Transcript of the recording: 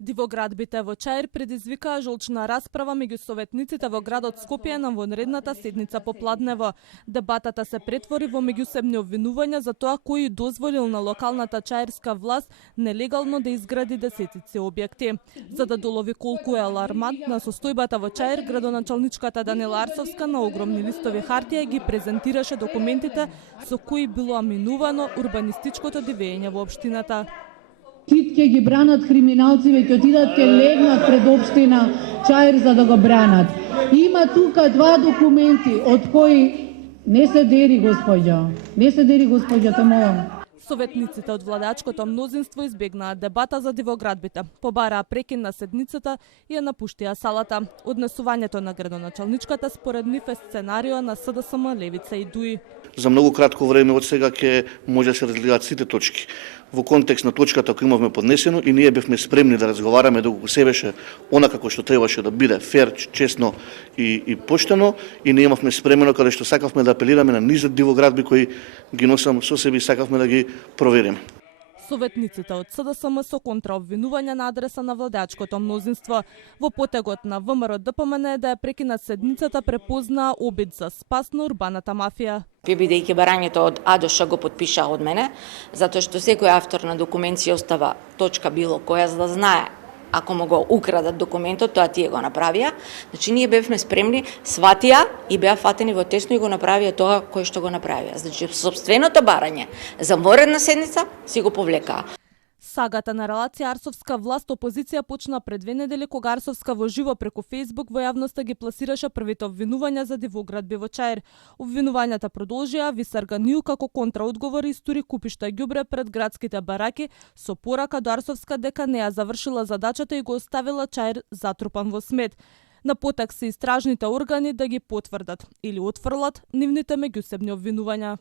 Дивоградбите во Чаир предизвикаа жолчна расправа меѓу советниците во градот Скопје на вонредната седница попладнево. Дебатата се претвори во меѓусебни обвинувања за тоа кој дозволил на локалната чаирска власт нелегално да изгради десетици објекти. За да долови колку е алармантна состојбата во Чаир, градоначалничката Данила Арсовска на огромни листови хартија ги презентираше документите со кои било аминувано урбанистичкото дивење во општината. Сите ќе ги бранат криминалци, ќе отидат ќе легнат пред општина Чаир за да го бранат. Има тука два документи од кои не се дери госпоѓа, те молам. Советниците од владачкото мнозинство избегнаа дебата за дивоградбите, побараа прекин на седницата и ја напуштија салата. Однесувањето на градоначалничката според нив е сценарио на СДСМ, Левица и ДУИ. За многу кратко време од сега ќе може да се разгледаат сите точки. Во контекст на точката која имавме поднесено и ние бевме спремни да разговараме доколку се беше она како што требаше да биде фер, честно и поштено, и не имавме спремено каде што сакавме да апелираме на низот дивоградби кои ги носам со себе и сакавме да ги провериме. Советниците од СДСМ со контраобвинување на адреса на владачкото мнозинство. Во потегот на ВМРО ДПМН да ја прекинат седницата препознаа обид за спас на урбаната мафија. Бидејќи барањето од А до Ш го потпиша од мене, затоа што секој автор на документ си остава точка било која за да знае ако му го украдат документот, тоа тие го направија. Значи ние бевме спремни, сватија и беа фатени во тесно и го направија тоа кој што го направија. Значи сопственото барање за воредна седница си го повлекаа. Сагата на релација Арсовска власт опозиција почна пред 2 недели кога Арсовска во живо преку Facebook во јавноста ги пласираше првите обвинувања за дивоградби во Чаир. Обвинувањата продолжија, Висарганiju како контраодговор истури купишта ѓубре пред градските бараки со порака до Арсовска дека не ја завршила задачата и го оставила Чаир затрупан во смет. На потек се истражните органи да ги потврдат или отфрлат нивните меѓусебни обвинувања.